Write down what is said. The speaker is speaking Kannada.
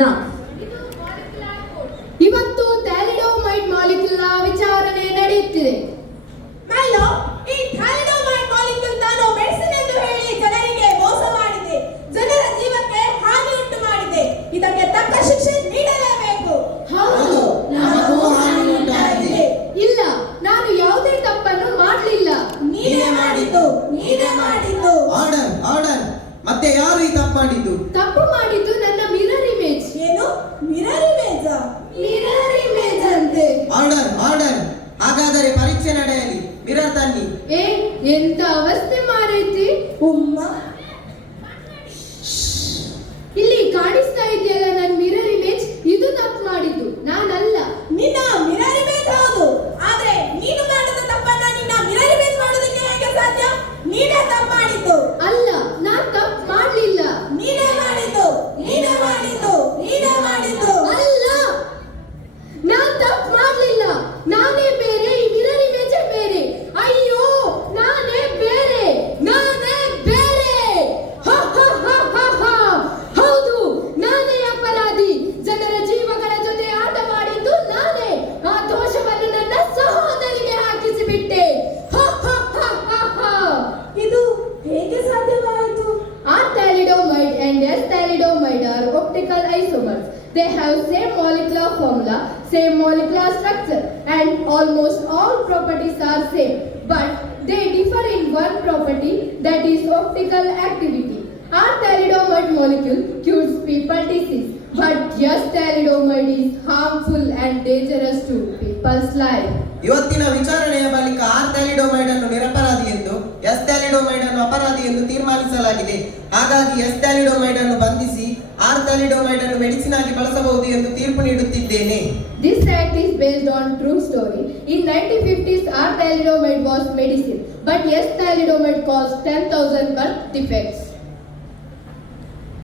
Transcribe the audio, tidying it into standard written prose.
Now, ಇವತ್ತು ಥ್ಯಾಲಿಡೋಮೈಡ್ ಮಾಲಿಕ್ಯೂಲ್ನ ವಿಚಾರಣೆ ನಡೆಯುತ್ತಿದೆ. ಮೈಲೋ, ಈ ಥ್ಯಾಲಿಡೋಮೈಡ್ ಮಾಲಿಕ್ಯೂಲ್ ತಾನು ಮೆಡಿಸಿನ್ ಎಂದು ಹೇಳಿ ಜನರಿಗೆ ಮೋಸ ಮಾಡಿದೆ, ಜನರ ಜೀವಕ್ಕೆ ಹಾನಿ ಉಂಟು ಮಾಡಿದೆ. ಇದಕ್ಕೆ ತಕ್ಕ ಶಿಕ್ಷೆ ನೀಡಲೇಬೇಕು. ಹೌದು, ನಮಗೂ ಹಾನಿ ಉಂಟಾಗಿದೆ. ಇಲ್ಲ, ನಾನು ಯಾವುದೇ ತಪ್ಪನ್ನು ಮಾಡಲಿಲ್ಲ. ನೀನೇ ಮಾಡಿದ್ದು. Order order. ಮತ್ತೆ ಯಾರು ಈ ತಪ್ಪು ಮಾಡಿದ್ದು? ತಪ್ಪು ಮಾಡಿದ್ದು ನನ್ನ ಮಿರರ್ ಇಮೇಜ್. ಏನು? Mirror image? ಮಿರರ್ ಇಮೇಜ್ ಅಂತೆ. Order order. ಹಾಗಾದರೆ ಪರೀಕ್ಷೆ ನಡೆಯಲಿ. ಮಿರರ್ ತನ್ನಿ. ಎಂತ ಅವಸ್ಥೆ ಮಾರೈತಿ. ಉಮ್ಮ, ಇಲ್ಲಿ ಕಾಣಿಸ್ತಾ ಇದೆಯಲ್ಲ ನನ್ನ ಮಿರರ್ ಇಮೇಜ್, ಇದು ತಪ್ಪು ಮಾಡಿದ್ದು ನಾನಲ್ಲ. ನಿನ್ನ ಮಿರರ್ ಇಮೇಜ್ ಹೌದು, ಆದ್ರೆ ನೀನು ಮಾಡಿದ ತಪ್ಪನ್ನ ನಿನ್ನ ಮಿರರ್ ಇಮೇಜ್ ಮಾಡೋದಕ್ಕೆ ಹೇಗೆ ಸಾಧ್ಯ? ನೀನೇ ತಪ್ಪು ಮಾಡಿದ್ದು. ಅಲ್ಲ, ನಾನ್ ತಪ್ಪು ಮಾಡ್ಲಿಲ್ಲ. ನೀನೇ ಮಾಡಿದ್ದು. ಅಲ್ಲ, ನಾನ್ ತಪ್ಪು ಮಾಡ್ಲಿಲ್ಲ. ನಾನೇ ಬೇರೆ, ಈ ಮಿರರ್ ಇಮೇಜ್ ಬೇರೆ. ಅಯ್ಯೋ, ನಾನೇ ಬೇರೆ. ಹ, ಹ, ಹ, ಹ, ಹ. ಹೌದು, ನಾನೇ ಅಪರಾಧಿ. ಜನರ ಜೀವಗಳ ಜೊತೆ ಆಟವಾಡಿದ್ದು ನಾನೇ. ಆ ದೋಷವನ್ನು ನನ್ನ ಸಹೋದರಿಗೆ ಹಾಕಿಸಿಬಿಟ್ಟೆ. ಹ, ಹ, ಹ, ಹ, ಹ. ಇದು ಹೇಗೆ ಸಾಧ್ಯವಾಯಿತು? R thalidomide and S thalidomide are optical isomers. They have same molecular formula, same molecular structure, and almost all properties are same. But they differ in one property, that is optical activity. R thalidomide molecule cures people disease, but S thalidomide is harmful and dangerous to people's life. ಇವತ್ತಿನ ವಿಚಾರಣೆಯ ಬಳಿಕ ಆರ್ ಥ್ಯಾಲಿಡೋಮೈಡ್ ಅನ್ನು ನಿರಪರಾಧಿ ಎಂದು, ಎಸ್ ಥ್ಯಾಲಿಡೋಮೈಡ್ ಅನ್ನು ಅಪರಾಧಿ ಎಂದು ತೀರ್ಮಾನಿಸಲಾಗಿದೆ. ಹಾಗಾಗಿ ಎಸ್ ಥ್ಯಾಲಿಡೋಮೈಡ್ ಅನ್ನು ಬಂಧಿಸಿ ಆರ್ ಥ್ಯಾಲಿಡೋಮೈಡ್ ಅನ್ನು ಮೆಡಿಸಿನ್ ಆಗಿ ಬಳಸಬಹುದು ಎಂದು ತೀರ್ಪು ನೀಡುತ್ತಿದ್ದೇನೆ. This act is based on true story. In 1950s, R thalidomide was medicine, but S thalidomide caused 10,000 birth defects.